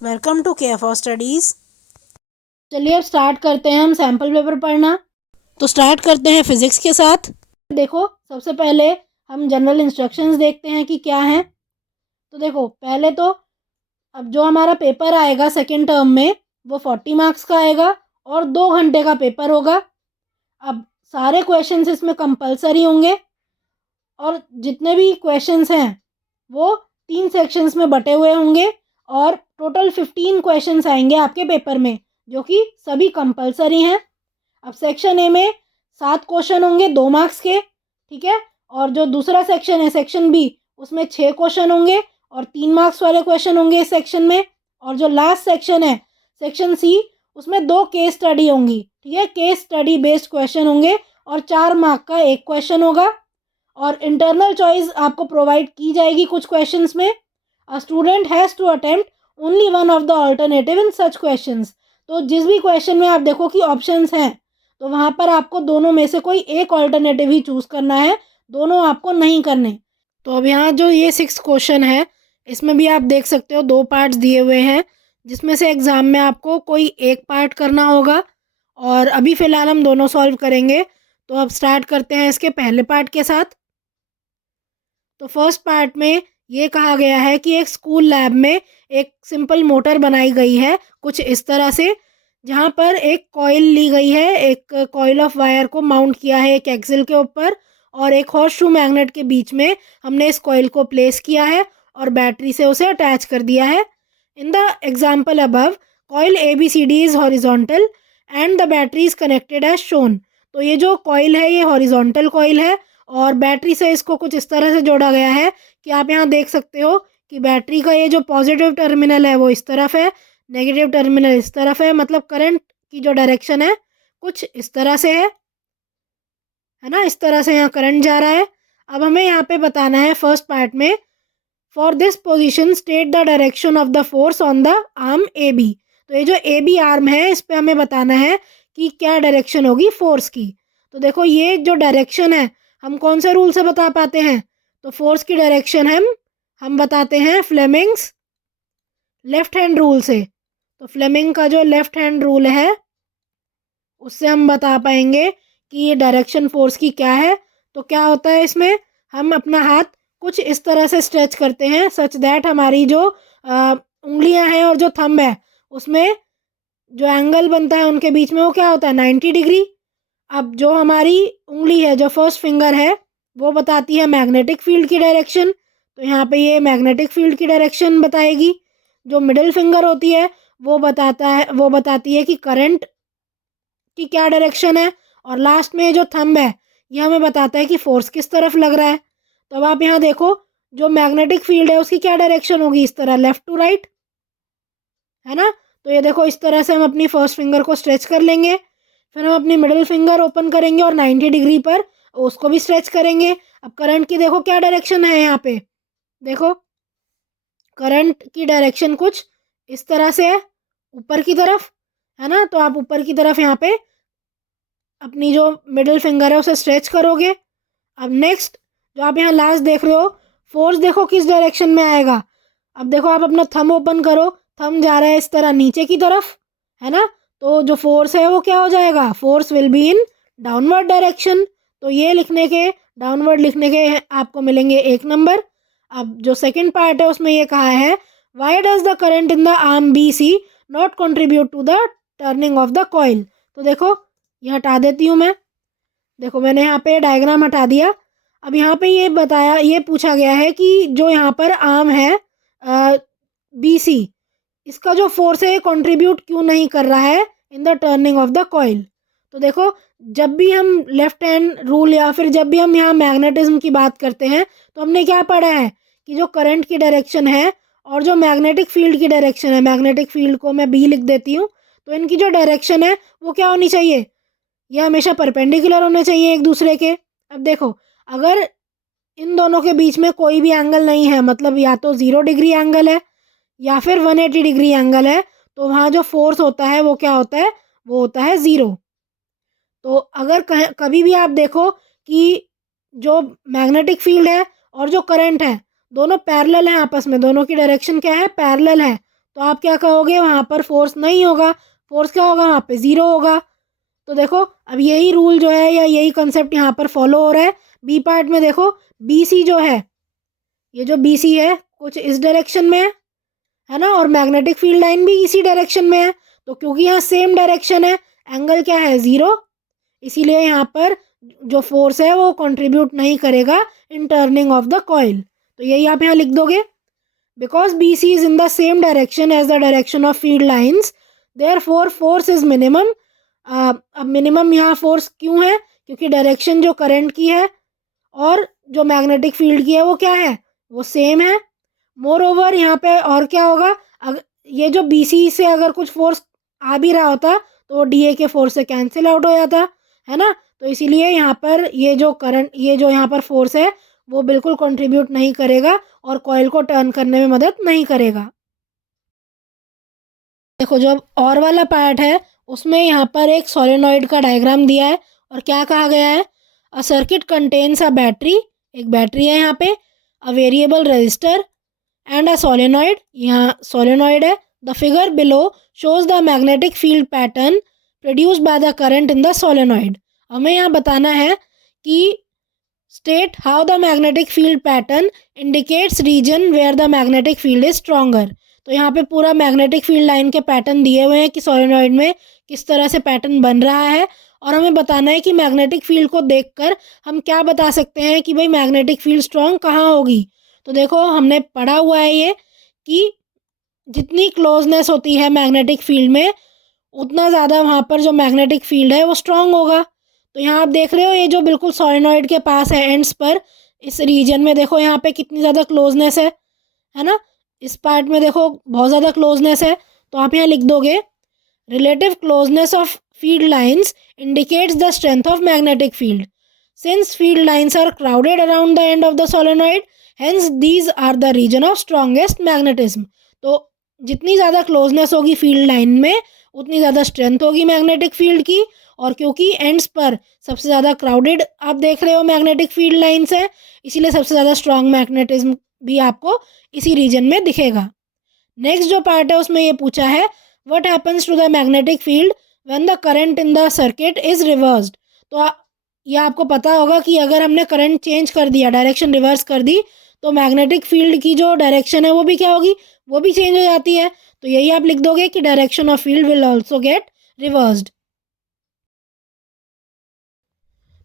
Welcome to Care for Studies. चलिए अब start करते हैं हम सैम्पल पेपर पढ़ना। तो स्टार्ट करते हैं फिज़िक्स के साथ। देखो सबसे पहले हम जनरल इंस्ट्रक्शंस देखते हैं कि क्या है। तो देखो पहले तो अब जो हमारा पेपर आएगा सेकेंड टर्म में वो 40 मार्क्स का आएगा और 2 घंटे का पेपर होगा। अब सारे क्वेश्चंस इसमें कंपलसरी होंगे और जितने भी क्वेश्चंस हैं वो 3 सेक्शंस में बटे हुए होंगे और टोटल 15 क्वेश्चंस आएंगे आपके पेपर में, जो कि सभी कंपलसरी हैं। अब सेक्शन ए में 7 क्वेश्चन होंगे 2 मार्क्स के, ठीक है। और जो दूसरा सेक्शन है सेक्शन बी, उसमें 6 क्वेश्चन होंगे और 3 मार्क्स वाले क्वेश्चन होंगे इस सेक्शन में। और जो लास्ट सेक्शन है सेक्शन सी, उसमें 2 केस स्टडी होंगी, ठीक है। केस स्टडी बेस्ड क्वेश्चन होंगे और 4 मार्क का एक क्वेश्चन होगा। और इंटरनल चॉइस आपको प्रोवाइड की जाएगी कुछ क्वेश्चंस में। A student has to attempt only one of the alternative in such questions. तो जिस भी क्वेश्चन में आप देखो कि ऑप्शंस हैं तो वहाँ पर आपको दोनों में से कोई एक ऑल्टरनेटिव ही चूज़ करना है, दोनों आपको नहीं करने। तो अब यहाँ जो ये 6 क्वेश्चन है इसमें भी आप देख सकते हो 2 पार्ट्स दिए हुए हैं, जिसमें से एग्ज़ाम में आपको कोई एक पार्ट करना होगा और अभी फ़िलहाल हम दोनों सॉल्व करेंगे। तो अब स्टार्ट करते हैं इसके पहले पार्ट के साथ। तो फर्स्ट पार्ट में ये कहा गया है कि एक स्कूल लैब में एक सिंपल मोटर बनाई गई है कुछ इस तरह से, जहाँ पर एक कॉइल ली गई है, एक कॉइल ऑफ वायर को माउंट किया है एक एक्सिल के ऊपर और एक हॉर्स शू मैग्नेट के बीच में हमने इस कॉइल को प्लेस किया है और बैटरी से उसे अटैच कर दिया है। In the example above coil ABCD is horizontal and the battery is connected as shown. तो ये जो कॉइल है ये हॉरिजॉन्टल कॉइल है और बैटरी से इसको कुछ इस तरह से जोड़ा गया है कि आप यहाँ देख सकते हो कि बैटरी का ये जो पॉजिटिव टर्मिनल है वो इस तरफ है, नेगेटिव टर्मिनल इस तरफ है, मतलब करंट की जो डायरेक्शन है कुछ इस तरह से है ना, इस तरह से यहाँ करंट जा रहा है। अब हमें यहाँ पे बताना है फर्स्ट पार्ट में, for this position state the direction of the force on the arm AB। तो ये जो AB आर्म है इस पे हमें बताना है कि क्या डायरेक्शन होगी फोर्स की। तो देखो ये जो डायरेक्शन है हम कौन से रूल से बता पाते हैं, तो फोर्स की डायरेक्शन हम बताते हैं फ्लेमिंग्स लेफ्ट हैंड रूल से। तो फ्लेमिंग का जो लेफ्ट हैंड रूल है उससे हम बता पाएंगे कि ये डायरेक्शन फोर्स की क्या है। तो क्या होता है इसमें, हम अपना हाथ कुछ इस तरह से स्ट्रेच करते हैं सच दैट हमारी जो उंगलियां हैं और जो थंब है उसमें जो एंगल बनता है उनके बीच में वो क्या होता है 90 डिग्री। अब जो हमारी उंगली है जो फर्स्ट फिंगर है वो बताती है मैग्नेटिक फील्ड की डायरेक्शन, तो यहाँ पे ये मैग्नेटिक फील्ड की डायरेक्शन बताएगी। जो मिडिल फिंगर होती है वो बताती है कि करंट की क्या डायरेक्शन है और लास्ट में जो थंब है ये हमें बताता है कि फोर्स किस तरफ लग रहा है। तो अब आप यहाँ देखो जो मैग्नेटिक फील्ड है उसकी क्या डायरेक्शन होगी, इस तरह लेफ्ट टू राइट, है ना। तो ये देखो इस तरह से हम अपनी फर्स्ट फिंगर को स्ट्रेच कर लेंगे, फिर हम अपनी मिडिल फिंगर ओपन करेंगे और 90 डिग्री पर उसको भी स्ट्रेच करेंगे। अब करंट की देखो क्या डायरेक्शन है, यहाँ पे देखो करंट की डायरेक्शन कुछ इस तरह से है ऊपर की तरफ, है ना। तो आप ऊपर की तरफ यहाँ पे अपनी जो मिडिल फिंगर है उसे स्ट्रेच करोगे। अब नेक्स्ट जो आप यहाँ लास्ट देख रहे हो फोर्स देखो किस डायरेक्शन में आएगा। अब देखो आप अपना थंब ओपन करो, थंब जा रहा है इस तरह नीचे की तरफ, है ना। तो जो फोर्स है वो क्या हो जाएगा, force will be in downward direction. तो ये लिखने के डाउनवर्ड लिखने के आपको मिलेंगे 1 नंबर। अब जो सेकंड पार्ट है उसमें ये कहा है why does the current in the arm BC not contribute to the turning of the coil. तो देखो ये हटा देती हूँ मैं, देखो मैंने यहाँ पे डायग्राम हटा दिया। अब यहाँ पे ये पूछा गया है कि जो यहाँ पर आर्म है BC, इसका जो फोर्स है कंट्रीब्यूट क्यों नहीं कर रहा है in the turning of the coil. तो देखो जब भी हम लेफ्ट हैंड रूल या फिर जब भी हम यहाँ मैग्नेटिज्म की बात करते हैं तो हमने क्या पढ़ा है कि जो करंट की डायरेक्शन है और जो मैग्नेटिक फील्ड की डायरेक्शन है, मैग्नेटिक फील्ड को मैं B लिख देती हूँ, तो इनकी जो डायरेक्शन है वो क्या होनी चाहिए, ये हमेशा परपेंडिकुलर होने चाहिए एक दूसरे के। अब देखो अगर इन दोनों के बीच में कोई भी एंगल नहीं है, मतलब या तो 0 डिग्री एंगल है या फिर 180 डिग्री एंगल है, तो वहाँ जो फोर्स होता है वो क्या होता है, वो होता है 0। तो अगर कभी भी आप देखो कि जो मैग्नेटिक फील्ड है और जो करंट है दोनों पैरेलल हैं आपस में, दोनों की डायरेक्शन क्या है, पैरेलल है, तो आप क्या कहोगे, वहाँ पर फोर्स नहीं होगा, फोर्स क्या होगा, वहाँ पे 0 होगा। तो देखो अब यही रूल जो है या यही कंसेप्ट यहाँ पर फॉलो हो रहा है। बी पार्ट में देखो बी सी जो है, ये जो बी सी है कुछ इस डायरेक्शन में है ना, और मैग्नेटिक फील्ड लाइन भी इसी डायरेक्शन में है। तो क्योंकि यहाँ सेम डायरेक्शन है, एंगल क्या है 0, इसीलिए यहाँ पर जो फोर्स है वो कंट्रीब्यूट नहीं करेगा in turning of the coil. तो यही आप यहाँ लिख दोगे, because B C is in the same direction as the direction of field lines, therefore force is minimum. अब मिनिमम यहाँ फोर्स क्यों है, क्योंकि डायरेक्शन जो करंट की है और जो मैग्नेटिक फील्ड की है वो क्या है, वो सेम है। मोर ओवर यहाँ पे और क्या होगा, अगर ये जो बी सी से अगर कुछ फोर्स आ भी रहा होता तो वो डी ए के फोर्स से कैंसिल आउट हो जाता है ना। तो इसीलिए यहाँ पर ये जो करंट, ये जो यहाँ पर फोर्स है वो बिल्कुल कंट्रीब्यूट नहीं करेगा और कॉइल को टर्न करने में मदद नहीं करेगा। देखो जो और वाला पार्ट है उसमें यहाँ पर एक सोलेनॉइड का डायग्राम दिया है और क्या कहा गया है, a circuit contains a battery, एक बैटरी है यहाँ पे, a variable resistor and a solenoid, यहाँ सोलेनॉइड है। The figure below shows the magnetic field pattern produced by the current in the solenoid. हमें यहाँ बताना है कि state how the magnetic field pattern indicates region where the magnetic field is stronger. तो यहाँ पे पूरा मैग्नेटिक फील्ड लाइन के पैटर्न दिए हुए हैं कि सोलेनॉइड में किस तरह से पैटर्न बन रहा है, और हमें बताना है कि मैग्नेटिक फील्ड को देखकर हम क्या बता सकते हैं कि भाई मैग्नेटिक फील्ड स्ट्रॉन्ग कहाँ होगी। तो देखो हमने पढ़ा हुआ है ये कि जितनी क्लोजनेस होती है मैग्नेटिक फील्ड में उतना ज़्यादा वहाँ पर जो मैग्नेटिक फील्ड है वो स्ट्रॉन्ग होगा। तो यहाँ आप देख रहे हो ये जो बिल्कुल सोलेनॉइड के पास है एंड्स पर, इस रीजन में देखो यहाँ पे कितनी ज़्यादा क्लोजनेस है ना, इस पार्ट में देखो बहुत ज़्यादा क्लोजनेस है। तो आप यहाँ लिख दोगे relative closeness of field lines indicates the strength of magnetic field since field lines are crowded around the end of the solenoid hence these are the region of strongest magnetism. तो जितनी ज़्यादा closeness होगी field line में उतनी ज़्यादा strength होगी magnetic field की, और क्योंकि एंड्स पर सबसे ज़्यादा क्राउडेड आप देख रहे हो मैग्नेटिक फील्ड लाइन्स है, इसीलिए सबसे ज़्यादा स्ट्रॉन्ग मैग्नेटिज्म भी आपको इसी रीजन में दिखेगा। नेक्स्ट जो पार्ट है उसमें ये पूछा है what happens to the magnetic field when the current in the circuit is reversed. तो यह आपको पता होगा कि अगर हमने करंट चेंज कर दिया, डायरेक्शन रिवर्स कर दी, तो मैग्नेटिक फील्ड की जो डायरेक्शन है वो भी क्या होगी, वो भी चेंज हो जाती है। तो यही आप लिख दोगे कि direction of field will also get reversed.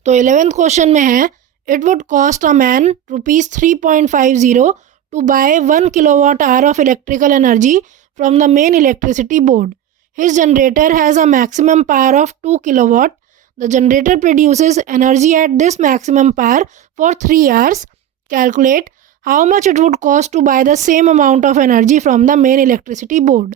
तो 11th क्वेश्चन में है it would cost a man ₹3.50 to buy 1 kilowatt hour of electrical energy from the main electricity board. His generator has a maximum power of 2 kilowatt. The generator produces energy at this maximum power for 3 hours. Calculate how much it would cost to buy the same amount of energy from the main electricity board.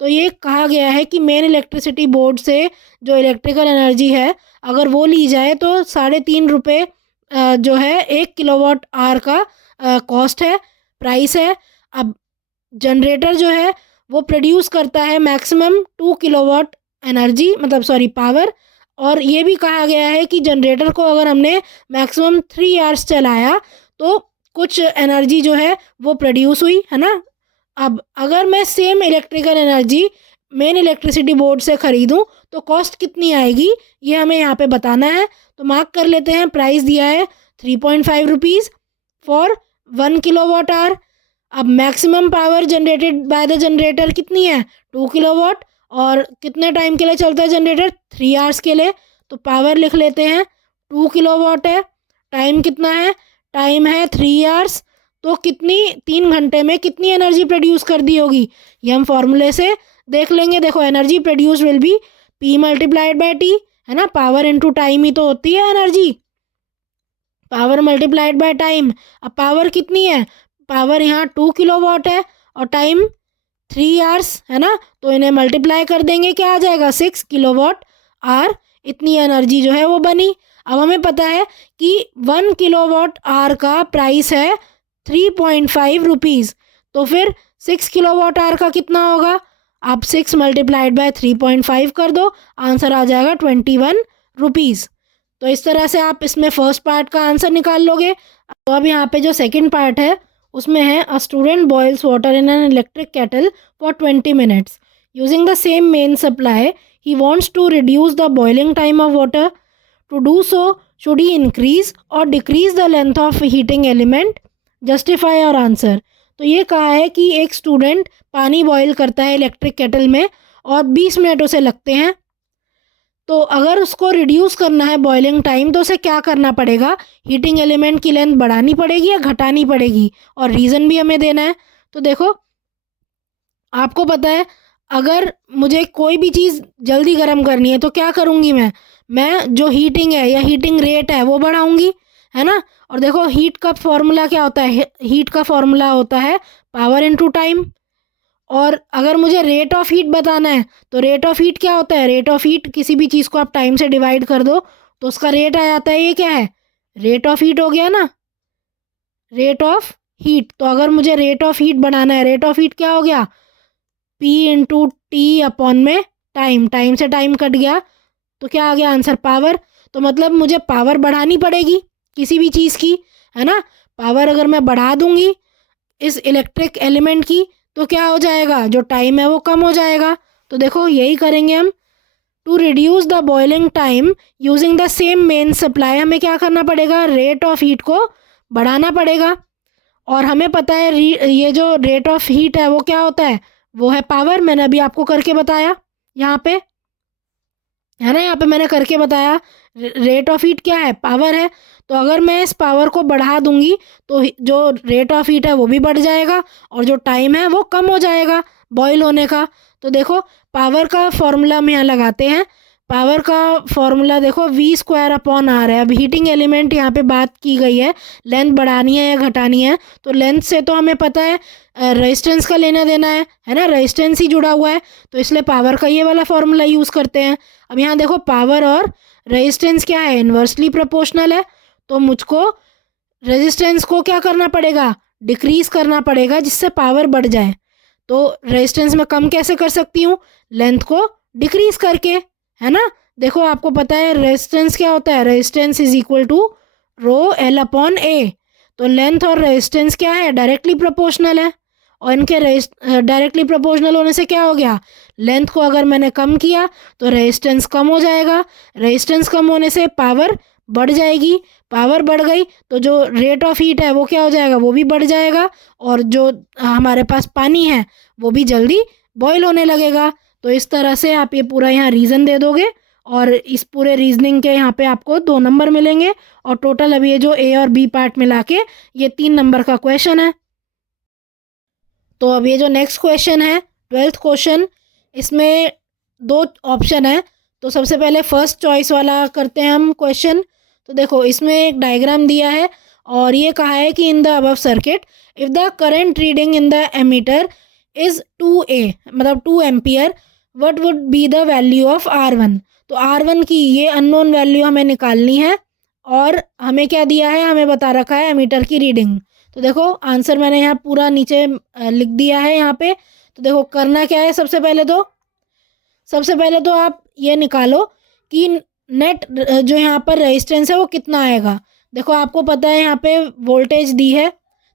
तो ये कहा गया है कि main electricity board से जो electrical energy है अगर वो ली जाए तो ₹3.5 जो है 1 किलोवाट आवर का कॉस्ट है, प्राइस है। अब जनरेटर जो है वो प्रोड्यूस करता है मैक्सिमम 2 किलोवाट एनर्जी, मतलब सॉरी पावर, और ये भी कहा गया है कि जनरेटर को अगर हमने मैक्सिमम 3 आवर्स चलाया तो कुछ एनर्जी जो है वो प्रोड्यूस हुई है ना। अब अगर मैं same electrical energy main electricity board से ख़रीदूं तो कॉस्ट कितनी आएगी ये हमें यहाँ पे बताना है। तो मार्क कर लेते हैं, प्राइस दिया है ₹3.5 फॉर 1 किलोवाट आवर। अब maximum power generated by the generator कितनी है, 2 किलोवाट, और कितने टाइम के लिए चलता है जनरेटर, 3 आवर्स के लिए। तो पावर लिख लेते हैं 2 किलोवाट है, टाइम कितना है, टाइम है 3 आवर्स। तो कितनी 3 घंटे में कितनी एनर्जी प्रोड्यूस कर दी होगी ये हम फॉर्मूले से देख लेंगे। देखो energy produce will be P multiplied by T, है ना, पावर इनटू टाइम ही तो होती है energy, power multiplied by time. अब पावर कितनी है, पावर यहाँ 2 किलोवाट है और टाइम 3 आवर्स है ना, तो इन्हें मल्टीप्लाई कर देंगे, क्या आ जाएगा 6 किलोवाट आवर, इतनी एनर्जी जो है वो बनी। अब हमें पता है कि 1 किलोवाट आवर का प्राइस है ₹3.5, तो फिर 6 किलोवाट आवर का कितना होगा, आप 6 मल्टीप्लाइड बाय 3.5 कर दो, आंसर आ जाएगा ₹21। तो इस तरह से आप इसमें फर्स्ट पार्ट का आंसर निकाल लोगे। तो अब यहाँ पे जो सेकंड पार्ट है उसमें है a student boils water in an electric kettle for 20 minutes using the same main supply. He wants to reduce the boiling time of water. To do so should he increase or decrease the length of heating element. Justify your answer. तो ये कहा है कि एक student पानी boil करता है electric kettle में और 20 मिनट उसे लगते हैं. तो अगर उसको रिड्यूस करना है बॉइलिंग टाइम तो उसे क्या करना पड़ेगा, हीटिंग एलिमेंट की लेंथ बढ़ानी पड़ेगी या घटानी पड़ेगी, और रीज़न भी हमें देना है. तो देखो आपको पता है अगर मुझे कोई भी चीज़ जल्दी गर्म करनी है तो क्या करूँगी मैं जो हीटिंग है या हीटिंग रेट है वो बढ़ाऊँगी, है ना. और देखो हीट का फॉर्मूला क्या होता है, हीट का फॉर्मूला होता है पावर इनटू टाइम. और अगर मुझे रेट ऑफ हीट बताना है तो रेट ऑफ हीट क्या होता है, रेट ऑफ हीट किसी भी चीज़ को आप टाइम से डिवाइड कर दो तो उसका रेट आ जाता है. ये क्या है, रेट ऑफ हीट हो गया ना, रेट ऑफ हीट. तो अगर मुझे रेट ऑफ हीट बढ़ाना है, रेट ऑफ हीट क्या हो गया, P इंटू टी अपॉन में टाइम, टाइम से टाइम कट गया तो क्या आ गया आंसर, पावर. तो मतलब मुझे पावर बढ़ानी पड़ेगी किसी भी चीज़ की, है ना. पावर अगर मैं बढ़ा दूंगी इस इलेक्ट्रिक एलिमेंट की तो क्या हो जाएगा, जो टाइम है वो कम हो जाएगा. तो देखो यही करेंगे हम. To reduce the boiling time using the same main supply, हमें क्या करना पड़ेगा, रेट ऑफ हीट को बढ़ाना पड़ेगा. और हमें पता है ये जो रेट ऑफ हीट है वो क्या होता है, वो है पावर. मैंने अभी आपको करके बताया यहाँ पे, है ना, यहाँ पे मैंने करके बताया रेट ऑफ हीट क्या है, पावर है. तो अगर मैं इस पावर को बढ़ा दूंगी तो जो रेट ऑफ हीट है वो भी बढ़ जाएगा और जो टाइम है वो कम हो जाएगा बॉईल होने का. तो देखो पावर का फॉर्मूला हम यहाँ लगाते हैं. पावर का फॉर्मूला देखो V² अपॉन आर है. अब हीटिंग एलिमेंट यहाँ पे बात की गई है, लेंथ बढ़ानी है या घटानी है. तो लेंथ से तो हमें पता है रेजिस्टेंस का लेना देना है ना, रेजिस्टेंस ही जुड़ा हुआ है. तो इसलिए पावर का ये वाला फॉर्मूला यूज़ करते हैं. अब यहाँ देखो पावर और रेजिस्टेंस क्या है, इन्वर्सली प्रोपोर्शनल है. तो मुझको रेजिस्टेंस को क्या करना पड़ेगा, डिक्रीज़ करना पड़ेगा जिससे पावर बढ़ जाए. तो रेजिस्टेंस में कम कैसे कर सकती हूँ, लेंथ को डिक्रीज़ करके, है ना. देखो आपको पता है रेजिस्टेंस क्या होता है, resistance is equal to rho L upon A. तो लेंथ और रेजिस्टेंस क्या है, डायरेक्टली प्रोपोर्शनल है. और इनके डायरेक्टली प्रोपोर्शनल होने से क्या हो गया, लेंथ को अगर मैंने कम किया तो रेजिस्टेंस कम हो जाएगा. रेजिस्टेंस कम होने से पावर बढ़ जाएगी. पावर बढ़ गई तो जो रेट ऑफ हीट है वो क्या हो जाएगा, वो भी बढ़ जाएगा. और जो हमारे पास पानी है वो भी जल्दी बॉईल होने लगेगा. तो इस तरह से आप ये पूरा यहाँ रीज़न दे दोगे और इस पूरे रीजनिंग के यहाँ पे आपको 2 नंबर मिलेंगे. और टोटल अभी ये जो ए और बी पार्ट मिला के ये 3 नंबर का क्वेश्चन है. तो अब ये जो नेक्स्ट क्वेश्चन है 12th क्वेश्चन, इसमें 2 ऑप्शन है. तो सबसे पहले फर्स्ट चॉइस वाला करते हैं हम क्वेश्चन. तो देखो इसमें एक डायग्राम दिया है और ये कहा है कि in the above circuit if the current reading in the ammeter is 2A मतलब 2 ampere, what would be the value of R1. तो R1 की ये अननोन वैल्यू हमें निकालनी है और हमें क्या दिया है, हमें बता रखा है एमीटर की रीडिंग. तो देखो आंसर मैंने यहाँ पूरा नीचे लिख दिया है यहाँ पे. तो देखो करना क्या है, सबसे पहले तो आप ये निकालो कि नेट जो यहाँ पर रेजिस्टेंस है वो कितना आएगा. देखो आपको पता है यहाँ पे वोल्टेज दी है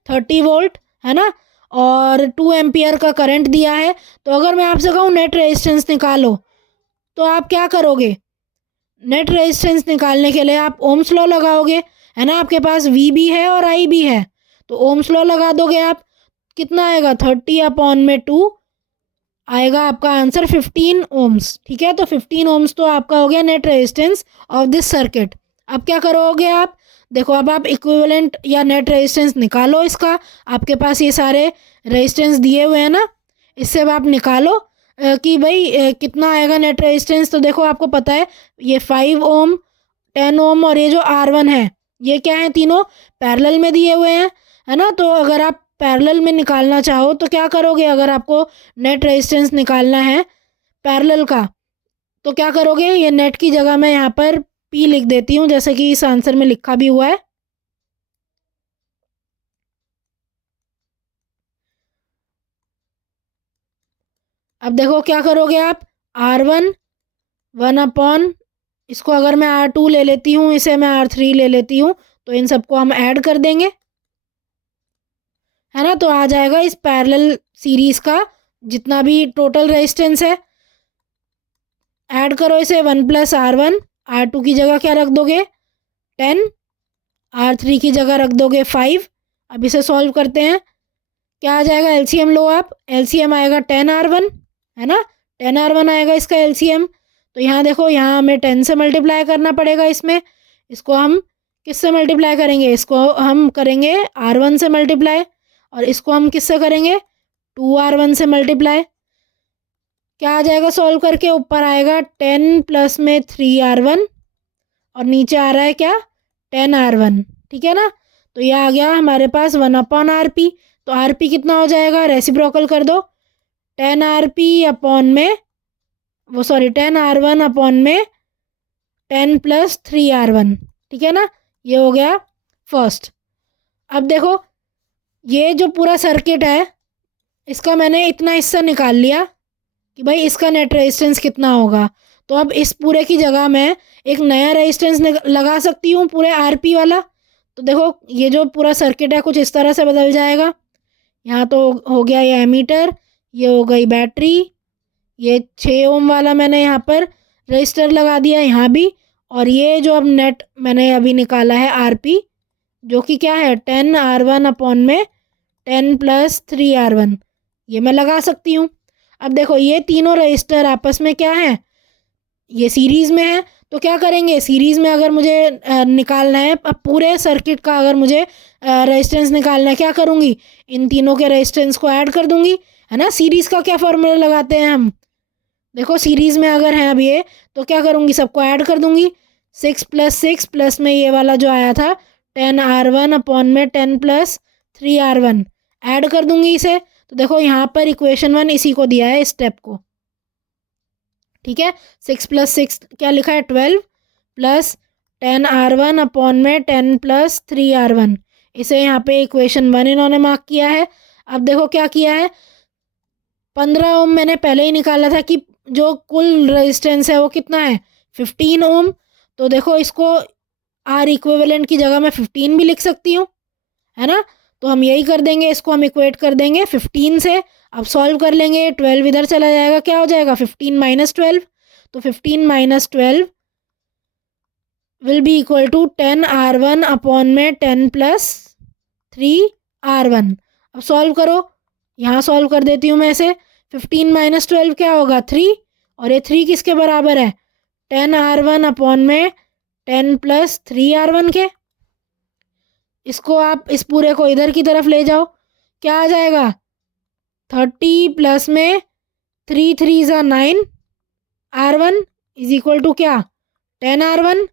30 वोल्ट, है ना, और 2 एम्पियर का करंट दिया है. तो अगर मैं आपसे कहूँ नेट रेजिस्टेंस निकालो तो आप क्या करोगे, नेट रेजिस्टेंस निकालने के लिए आप ओम्स लॉ लगाओगे, है ना. आपके पास V भी है और I भी है तो ओम्स लॉ लगा दोगे आप. कितना आएगा, 30 अपॉन में 2 आएगा आपका आंसर 15 ओम्स. ठीक है, तो 15 ओम्स तो आपका हो गया net resistance of this circuit. अब क्या करोगे आप, देखो अब आप इक्विवेलेंट या नेट रेजिस्टेंस निकालो इसका. आपके पास ये सारे रेजिस्टेंस दिए हुए हैं ना, इससे अब आप निकालो कि भाई कितना आएगा नेट रेजिस्टेंस. तो देखो आपको पता है ये 5 ओम 10 ओम और ये जो R1 है ये क्या है, तीनों पैरेलल में दिए हुए हैं, है ना. तो अगर आप पैरेलल में निकालना चाहो तो क्या करोगे, अगर आपको नेट रेजिस्टेंस निकालना है पैरेलल का तो क्या करोगे, ये नेट की जगह मैं यहाँ पर P लिख देती हूँ जैसे कि इस आंसर में लिखा भी हुआ है. अब देखो क्या करोगे आप, R1 1 अपॉन, इसको अगर मैं R2 ले लेती हूँ, इसे मैं R3 ले लेती हूँ, तो इन सबको हम ऐड कर देंगे, है ना। तो आ जाएगा इस पैरेलल सीरीज़ का जितना भी टोटल रेजिस्टेंस है। ऐड करो इसे 1+R1, R2 की जगह क्या रख दोगे 10, R3 की जगह रख दोगे 5। अब इसे सॉल्व करते हैं, क्या आ जाएगा एलसीएम लो आप, एलसीएम आएगा 10R1, है ना, 10R1 आएगा इसका एलसीएम। तो यहाँ देखो, यहाँ हमें 10 से मल्टीप्लाई करना पड़ेगा इसमें। इसको हम किससे मल्टीप्लाई करेंगे, इसको हम करेंगे R1 से मल्टीप्लाई, और इसको हम किससे करेंगे 2R1 से मल्टीप्लाई। क्या आ जाएगा सॉल्व करके, ऊपर आएगा 10 प्लस में 3R1 और नीचे आ रहा है क्या 10R1, ठीक है ना। तो ये आ गया हमारे पास 1/RP। तो RP कितना हो जाएगा, रेसिप्रोकल कर दो, 10RP अपॉन में 10R1 अपॉन में 10 प्लस 3R1, ठीक है ना। ये हो गया फर्स्ट। अब देखो ये जो पूरा सर्किट है इसका मैंने इतना हिस्सा निकाल लिया कि भाई इसका नेट रेजिस्टेंस कितना होगा। तो अब इस पूरे की जगह मैं एक नया रेजिस्टेंस लगा सकती हूँ पूरे आरपी वाला। तो देखो ये जो पूरा सर्किट है कुछ इस तरह से बदल जाएगा। यहाँ तो हो गया ये एमीटर, ये हो गई बैटरी, ये 6 ओम वाला मैंने यहाँ पर रजिस्टर लगा दिया यहाँ भी, और ये जो अब नेट मैंने अभी निकाला है आरपी जो कि क्या है 10R1 अपॉन में 10 प्लस 3R1, ये मैं लगा सकती हूँ। अब देखो ये तीनों रजिस्टर आपस में क्या है, ये सीरीज़ में है। तो क्या करेंगे, सीरीज़ में अगर मुझे निकालना है अब पूरे सर्किट का, अगर मुझे रेजिस्टेंस निकालना है, क्या करूँगी, इन तीनों के रेजिस्टेंस को ऐड कर दूँगी, है ना। सीरीज़ का क्या फॉर्मूला लगाते हैं हम, देखो सीरीज़ में अगर है अब ये, तो क्या करूँगी सबको ऐड कर दूँगी, 6 + 6 प्लस में ये वाला जो आया था 10R1 अपॉन में 10 प्लस 3R1 ऐड कर दूँगी इसे। तो देखो यहाँ पर इक्वेशन 1 इसी को दिया है स्टेप को, ठीक है। 6 + 6 क्या लिखा है 12 प्लस 10R1 अपॉन में 10 प्लस 3R1, इसे यहाँ पे इक्वेशन 1 इन्होंने मार्क किया है। अब देखो क्या किया है, 15 ओम मैंने पहले ही निकाला था कि जो कुल रेजिस्टेंस है वो कितना है 15 ओम। तो देखो इसको आर इक्विवेलेंट की जगह मैं 15 भी लिख सकती हूँ, है ना। तो हम यही कर देंगे, इसको हम इक्वेट कर देंगे 15 से। अब सॉल्व कर लेंगे, 12 इधर चला जाएगा, क्या हो जाएगा 15 - 12। तो 15 - 12 will be equal to 10R1 upon में 10 प्लस 3R1। अब सॉल्व करो, यहाँ सॉल्व कर देती हूँ मैं इसे। 15 - 12 क्या होगा 3, और ये 3 किसके बराबर है 10R1 अपॉन में 10 प्लस 3R1 के। इसको आप इस पूरे को इधर की तरफ ले जाओ, क्या आ जाएगा 30 प्लस में 3 3 ज़ा 9R1 इज इक्वल टू क्या 10R1।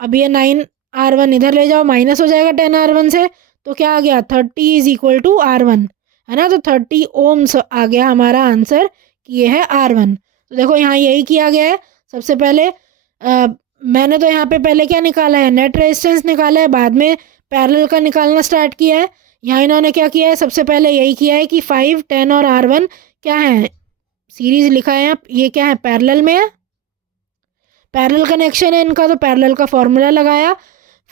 अब ये 9R1 इधर ले जाओ, माइनस हो जाएगा 10R1 से, तो क्या आ गया 30 इज इक्वल टू R1, है ना। तो 30 ओम्स आ गया हमारा आंसर कि ये है R1। तो देखो यहाँ यही किया गया है। सबसे पहले मैंने तो यहाँ पे पहले क्या निकाला है नेट रेजिस्टेंस निकाला है, बाद में पैरेलल का निकालना स्टार्ट किया है। यहाँ इन्होंने क्या किया है, सबसे पहले यही किया है कि 5 10 और R1 क्या है सीरीज लिखा है यहाँ, ये क्या है पैरेलल में है, पैरेलल कनेक्शन है इनका। तो पैरेलल का फॉर्मूला लगाया,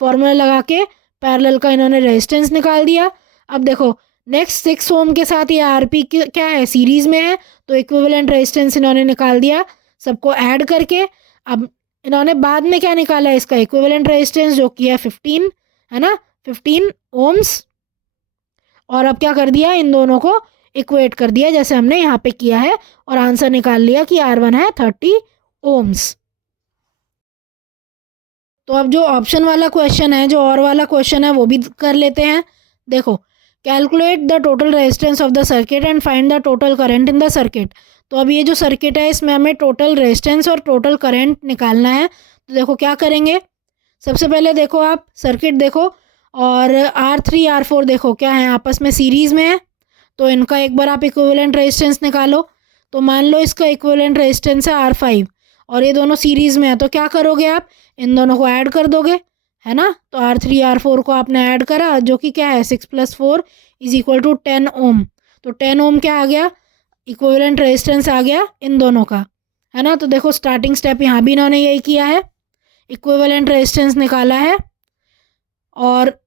फॉर्मूला लगा के पैरेलल का इन्होंने रेजिस्टेंस निकाल दिया। अब देखो नेक्स्ट 6 ओम के साथ ये आरपी क्या है सीरीज में है, तो इक्विवेलेंट रेजिस्टेंस इन्होंने निकाल दिया सबको ऐड करके। अब इन्होंने बाद में क्या निकाला है इसका इक्विवेलेंट रेजिस्टेंस जो कि है 15, है ना 15 ओम्स। और अब क्या कर दिया, इन दोनों को इक्वेट कर दिया जैसे हमने यहाँ पे किया है, और आंसर निकाल लिया कि R1 है 30 ओम्स। तो अब जो ऑप्शन वाला क्वेश्चन है, जो और वाला क्वेश्चन है वो भी कर लेते हैं। देखो calculate the total resistance of the circuit and find the total current in the circuit. तो अब ये जो सर्किट है इसमें हमें टोटल रेजिस्टेंस और टोटल करंट निकालना है। तो देखो क्या करेंगे, सबसे पहले देखो आप सर्किट देखो, और R3 R4 देखो क्या है आपस में सीरीज़ में है, तो इनका एक बार आप इक्विवेलेंट रेजिस्टेंस निकालो। तो मान लो इसका इक्विवेलेंट रेजिस्टेंस है R5 और ये दोनों सीरीज़ में है, तो क्या करोगे आप इन दोनों को ऐड कर दोगे, है ना। तो R3 R4 को आपने ऐड करा जो कि क्या है 6 + 4 इज इक्वल टू 10 ओम। तो 10 ओम क्या आ गया इक्विवेलेंट रेजिस्टेंस आ गया इन दोनों का, है ना। तो देखो स्टार्टिंग स्टेप यहाँ भी इन्होंने यही किया है, इक्विवेलेंट रेजिस्टेंस निकाला है, और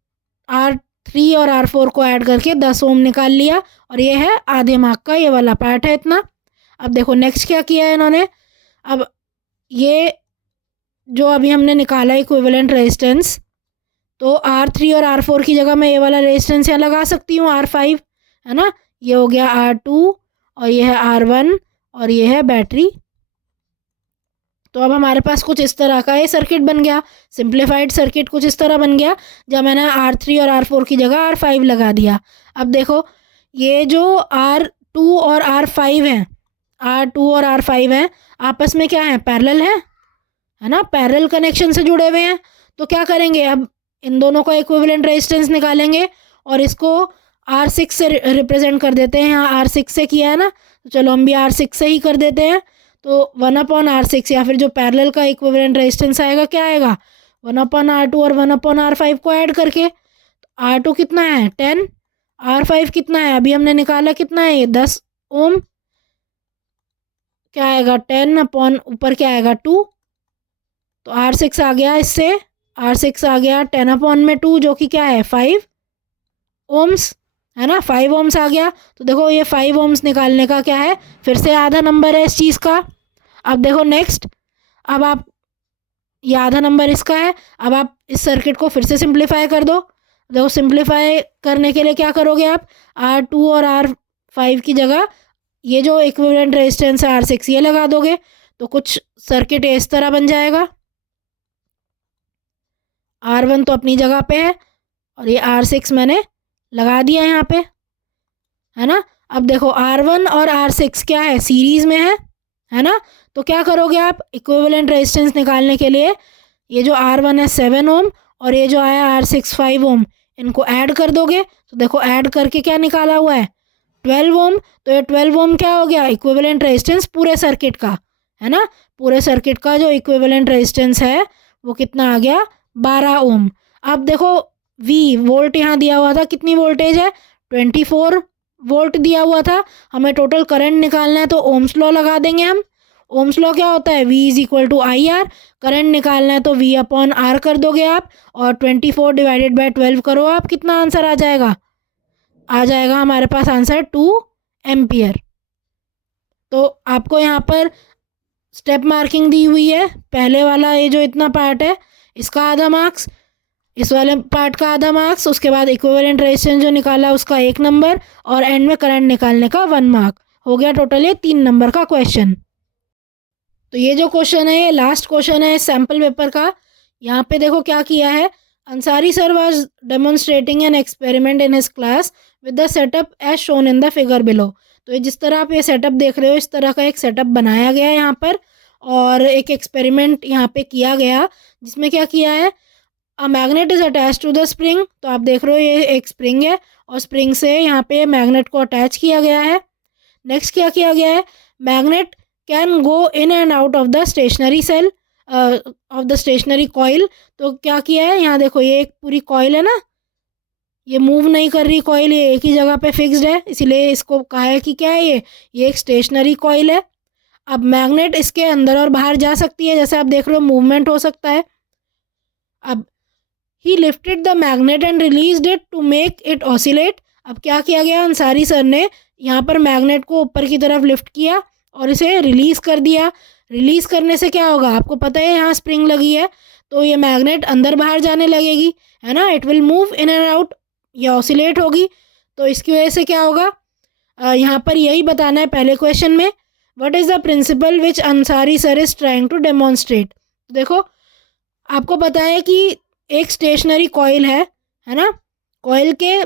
3 और R4 को ऐड करके 10 ओम निकाल लिया, और ये है आधे मार्क का ये वाला पार्ट है इतना। अब देखो नेक्स्ट क्या किया है इन्होंने। अब ये जो अभी हमने निकाला इक्विवेलेंट रेजिस्टेंस, तो R3 और R4 की जगह मैं ये वाला रेजिस्टेंस यहाँ लगा सकती हूँ, R5 है ना। ये हो गया R2 और ये है R1 और ये है बैटरी। तो अब हमारे पास कुछ इस तरह का ये सर्किट बन गया, सिंप्लीफाइड सर्किट कुछ इस तरह बन गया, जब मैंने R3 और R4 की जगह R5 लगा दिया। अब देखो ये जो R2 और R5 हैं, R2 और R5 हैं, आपस में क्या है, पैरेलल है ना, पैरेलल कनेक्शन से जुड़े हुए हैं। तो क्या करेंगे, अब इन दोनों का इक्विवेलेंट रेजिस्टेंस निकालेंगे और इसको R6 से रिप्रेजेंट कर देते हैं। यहाँ R6 से किया है ना, तो चलो हम भी R6 से ही कर देते हैं। तो 1/R6 या फिर जो पैरेलल का इक्विवेलेंट रेजिस्टेंस आएगा क्या आएगा, 1/R2 और 1/R5 को ऐड करके। तो R2 कितना है 10, R5 कितना है अभी हमने निकाला कितना है ये 10 ओम, क्या आएगा 10 अपॉन ऊपर क्या आएगा 2, तो R6 आ गया, इससे R6 आ गया 10 अपॉन में 2 जो कि क्या है 5 ओम्स है ना, 5 ओम्स आ गया। तो देखो ये 5 ओम्स निकालने का क्या है, फिर से आधा नंबर है इस चीज़ का। अब देखो नेक्स्ट, अब आप ये आधा नंबर इसका है, अब आप इस सर्किट को फिर से सिंप्लीफाई कर दो। देखो सिंप्लीफाई करने के लिए क्या करोगे आप, R2 और R5 की जगह ये जो इक्विवेलेंट रेजिस्टेंस है R6 ये लगा दोगे, तो कुछ सर्किट इस तरह बन जाएगा। R1 तो अपनी जगह पे है और ये R6 मैंने लगा दिया यहाँ पे, है ना। अब देखो R1 और R6 क्या है, सीरीज़ में है ना। तो क्या करोगे आप, इक्विवेलेंट रेजिस्टेंस निकालने के लिए ये जो R1 है 7 ओम और ये जो आया R6 5 ओम, इनको ऐड कर दोगे। तो देखो ऐड करके क्या निकाला हुआ है 12 ओम। तो ये 12 ओम क्या हो गया, इक्विवेलेंट रेजिस्टेंस पूरे सर्किट का, है ना। पूरे सर्किट का जो इक्विवेलेंट रेजिस्टेंस है वो कितना आ गया 12 ओम। अब देखो V वोल्ट यहाँ दिया हुआ था, कितनी वोल्टेज है 24 वोल्ट दिया हुआ था, हमें टोटल करंट निकालना है तो ओम्स लॉ लगा देंगे हम। ओम्स लॉ क्या होता है, V = IR, करंट निकालना है तो V/R कर दोगे आप, और 24 डिवाइडेड बाय 12 करो आप, कितना आंसर आ जाएगा, आ जाएगा हमारे पास आंसर 2 एम्पियर। तो आपको यहाँ पर स्टेप मार्किंग दी हुई है, पहले वाला ये जो इतना पार्ट है इसका आधा मार्क्स, इस वाले पार्ट का आधा मार्क्स, उसके बाद इक्विवेलेंट रेजिस्टेंस जो निकाला उसका 1 नंबर, और एंड में करंट निकालने का 1 मार्क। हो गया टोटल ये 3 नंबर का क्वेश्चन। तो ये जो क्वेश्चन है ये लास्ट क्वेश्चन है सैम्पल पेपर का। यहाँ पे देखो क्या किया है, Ansari sir was demonstrating an experiment in his class with the setup as shown in the figure below. तो ये जिस तरह आप ये सेटअप देख रहे हो इस तरह का एक सेटअप बनाया गया है यहाँ पर, और एक एक्सपेरिमेंट यहाँ पे किया गया जिसमें क्या किया है, a magnet is attach to the spring. तो आप देख रहे हो ये एक स्प्रिंग है और स्प्रिंग से यहाँ पे मैग्नेट को अटैच किया गया है। नेक्स्ट क्या किया गया है, magnet can go in and out of the stationary cell of the stationary coil. तो क्या किया है, यहाँ देखो ये एक पूरी कॉइल है ना, ये मूव नहीं कर रही कॉइल, ये एक ही जगह पे फिक्स्ड है, इसीलिए इसको कहा है कि क्या है ये एक स्टेशनरी कॉइल है। अब मैग्नेट इसके अंदर और बाहर जा सकती है, जैसे आप देख रहे हो मूवमेंट हो सकता है। अब he lifted the magnet and released it to make it oscillate. अब क्या किया गया, अंसारी सर ने यहाँ पर मैग्नेट को ऊपर की तरफ लिफ्ट किया और इसे रिलीज़ कर दिया। रिलीज़ करने से क्या होगा, आपको पता है यहाँ स्प्रिंग लगी है तो ये मैग्नेट अंदर बाहर जाने लगेगी, है ना, it will move in and out, ये ऑसिलेट होगी। तो इसकी वजह से क्या होगा, यहाँ पर यही बताना है पहले क्वेश्चन में, what is the principle which Ansari sir is trying to demonstrate. देखो आपको पता है कि एक स्टेशनरी कॉइल है ना, कॉइल के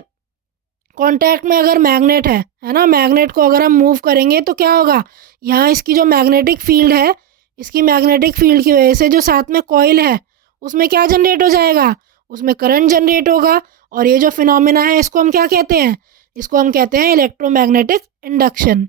कांटेक्ट में अगर मैग्नेट है ना, मैग्नेट को अगर हम मूव करेंगे तो क्या होगा, यहाँ इसकी जो मैग्नेटिक फील्ड है, इसकी मैग्नेटिक फील्ड की वजह से जो साथ में कॉइल है उसमें क्या जनरेट हो जाएगा, उसमें करंट जनरेट होगा। और ये जो फिनोमिना है इसको हम क्या कहते हैं, इसको हम कहते हैं इलेक्ट्रोमैग्नेटिक इंडक्शन।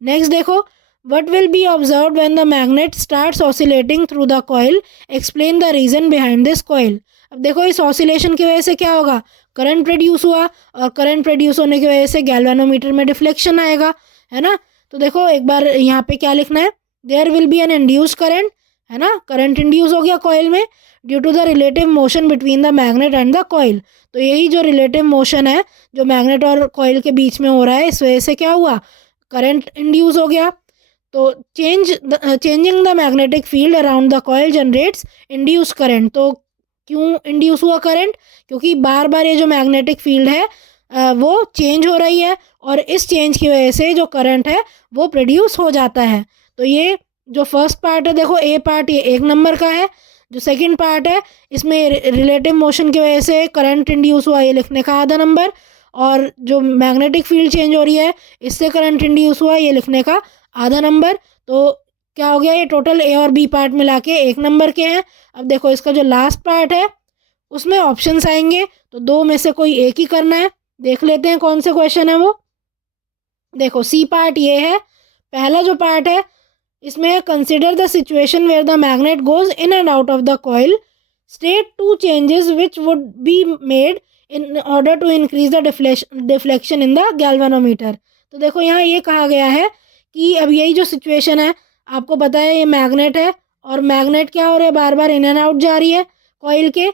नेक्स्ट देखो, what will be observed when the magnet starts oscillating through the coil, explain the reason behind this coil। अब देखो इस ऑसिलेशन की वजह से क्या होगा, करंट प्रोड्यूस हुआ, और करंट प्रोड्यूस होने की वजह से गैल्वेनोमीटर में डिफ्लेक्शन आएगा, है ना। तो देखो एक बार यहाँ पे क्या लिखना है, there will be an induced current है ना, करंट इंड्यूस हो गया कॉइल में due to the relative motion between the magnet and the coil. तो यही जो रिलेटिव मोशन है जो मैग्नेट और कॉइल के बीच में हो रहा है, इस वजह से क्या हुआ, करंट इंड्यूस हो गया। तो changing the magnetic field around the coil generates induce current. तो क्यों इंड्यूस हुआ करंट, क्योंकि बार बार ये जो मैग्नेटिक फील्ड है वो चेंज हो रही है और इस चेंज की वजह से जो करंट है वो प्रोड्यूस हो जाता है। तो ये जो फर्स्ट पार्ट है, देखो ए पार्ट ये 1 नंबर का है। जो सेकंड पार्ट है इसमें रिलेटिव मोशन की वजह से करंट इंड्यूस हुआ, ये लिखने का आधा नंबर। और जो मैग्नेटिक फील्ड चेंज हो रही है इससे करंट इंड्यूस हुआ, ये लिखने का आधा नंबर। तो क्या हो गया, ये टोटल ए और बी पार्ट मिला के 1 नंबर के हैं। अब देखो इसका जो लास्ट पार्ट है उसमें ऑप्शंस आएंगे, तो 2 में से कोई एक ही करना है। देख लेते हैं कौन से क्वेश्चन है वो। देखो सी पार्ट ये है, पहला जो पार्ट है इसमें है consider the situation where the magnet goes in and out of the coil, state 2 changes which would be made in order to increase the deflection in the galvanometer. तो देखो यहाँ ये कहा गया है कि अब यही जो सिचुएशन है, आपको पता है ये मैग्नेट है और मैग्नेट क्या हो रहा है, बार बार इन एंड आउट जा रही है कॉइल के।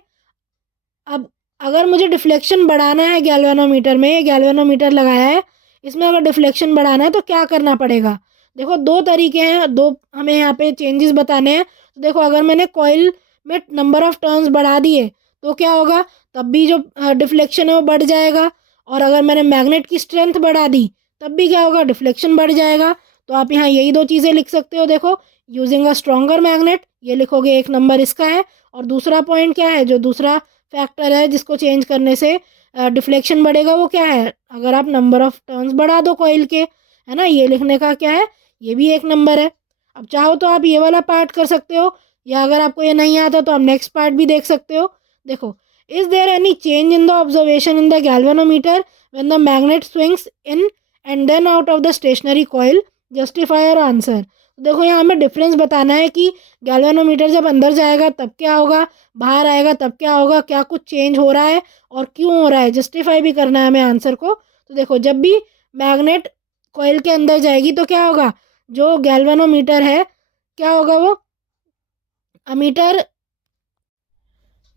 अब अगर मुझे डिफ्लेक्शन बढ़ाना है गैल्वेनोमीटर में, ये गैल्वेनोमीटर लगाया है, इसमें अगर डिफ्लेक्शन बढ़ाना है तो क्या करना पड़ेगा। देखो 2 तरीके हैं, 2 हमें यहाँ पे चेंजेस बताने हैं। तो देखो अगर मैंने कॉइल में नंबर ऑफ टर्न्स बढ़ा दिए तो क्या होगा, तब भी जो डिफ्लेक्शन है वो बढ़ जाएगा। और अगर मैंने मैग्नेट की स्ट्रेंथ बढ़ा दी तब भी क्या होगा, डिफ्लेक्शन बढ़ जाएगा। तो आप यहाँ यही 2 चीज़ें लिख सकते हो। देखो यूजिंग अ स्ट्रॉन्गर मैग्नेट, ये लिखोगे 1 नंबर इसका है। और दूसरा पॉइंट क्या है, जो दूसरा फैक्टर है जिसको चेंज करने से डिफ्लेक्शन बढ़ेगा, वो क्या है, अगर आप नंबर ऑफ टर्न्स बढ़ा दो कॉइल के, है ना, ये लिखने का क्या है, ये भी 1 नंबर है। अब चाहो तो आप ये वाला पार्ट कर सकते हो, या अगर आपको ये नहीं आता तो आप नेक्स्ट पार्ट भी देख सकते हो। देखो is there any change in the observation in the galvanometer when the magnet swings in and then out of the stationary coil, justify your answer. देखो यहाँ हमें डिफरेंस बताना है कि गैल्वेनोमीटर जब अंदर जाएगा तब क्या होगा, बाहर आएगा तब क्या होगा, क्या कुछ चेंज हो रहा है और क्यों हो रहा है, जस्टिफाई भी करना है हमें आंसर को। तो देखो जब भी मैग्नेट कॉइल के अंदर जाएगी तो क्या होगा, जो गैल्वेनोमीटर है क्या होगा, वो अमीटर,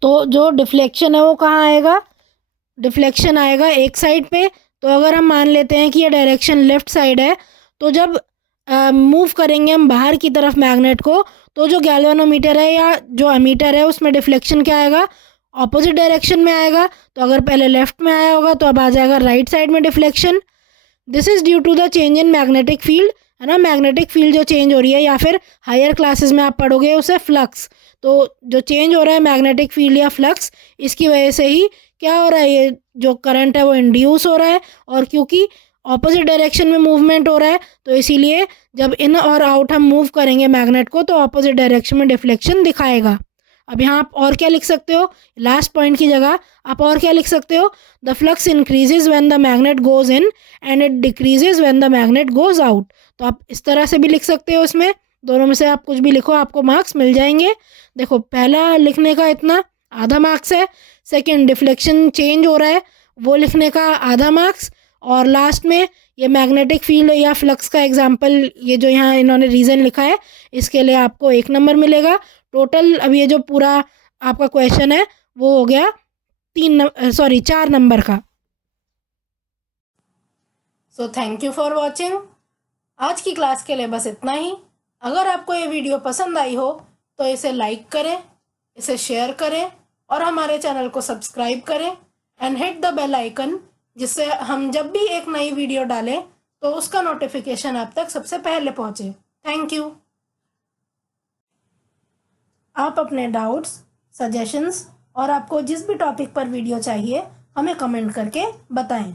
तो जो डिफ्लेक्शन है वो कहाँ आएगा, डिफ्लेक्शन आएगा एक साइड पे। तो अगर हम मान लेते हैं कि ये डायरेक्शन लेफ्ट साइड है, तो जब मूव करेंगे हम बाहर की तरफ मैग्नेट को, तो जो गैल्वेनोमीटर है या जो अमीटर है उसमें डिफ्लेक्शन क्या आएगा, ऑपोजिट डायरेक्शन में आएगा। तो अगर पहले लेफ्ट में आया होगा तो अब आ जाएगा राइट साइड में deflection. This is due to the change in magnetic field, है ना, मैग्नेटिक फील्ड जो चेंज हो रही है, या फिर हायर क्लासेस में आप पढ़ोगे उसे फ्लक्स। तो जो चेंज हो रहा है मैग्नेटिक फील्ड या फ्लक्स, इसकी वजह से ही क्या हो रहा है, ये जो करंट है वो इंड्यूस हो रहा है। और क्योंकि ऑपोजिट डायरेक्शन में मूवमेंट हो रहा है तो इसीलिए जब इन और आउट हम मूव करेंगे मैग्नेट को तो ऑपोजिट डायरेक्शन में डिफ्लेक्शन दिखाएगा। अब यहाँ आप और क्या लिख सकते हो, लास्ट पॉइंट की जगह आप और क्या लिख सकते हो, the flux increases when the magnet goes in and it decreases when the magnet goes out. तो आप इस तरह से भी लिख सकते हो, इसमें दोनों में से आप कुछ भी लिखो, आपको मार्क्स मिल जाएंगे। देखो पहला लिखने का इतना आधा मार्क्स है, सेकंड डिफ्लेक्शन चेंज हो रहा है वो लिखने का आधा मार्क्स, और लास्ट में ये मैग्नेटिक फील्ड या फ्लक्स का एग्जांपल, ये जो यहाँ इन्होंने रीज़न लिखा है इसके लिए आपको 1 नंबर मिलेगा। टोटल अब ये जो पूरा आपका क्वेश्चन है वो हो गया 4 नंबर का। So thank you for watching. आज की क्लास के लिए बस इतना ही। अगर आपको ये वीडियो पसंद आई हो तो इसे लाइक करें, इसे शेयर करें और हमारे चैनल को सब्सक्राइब करें and hit the bell icon, जिससे हम जब भी एक नई वीडियो डालें तो उसका नोटिफिकेशन आप तक सबसे पहले पहुंचे। Thank you. आप अपने डाउट्स, सजेशंस और आपको जिस भी टॉपिक पर वीडियो चाहिए हमें कमेंट करके बताएं।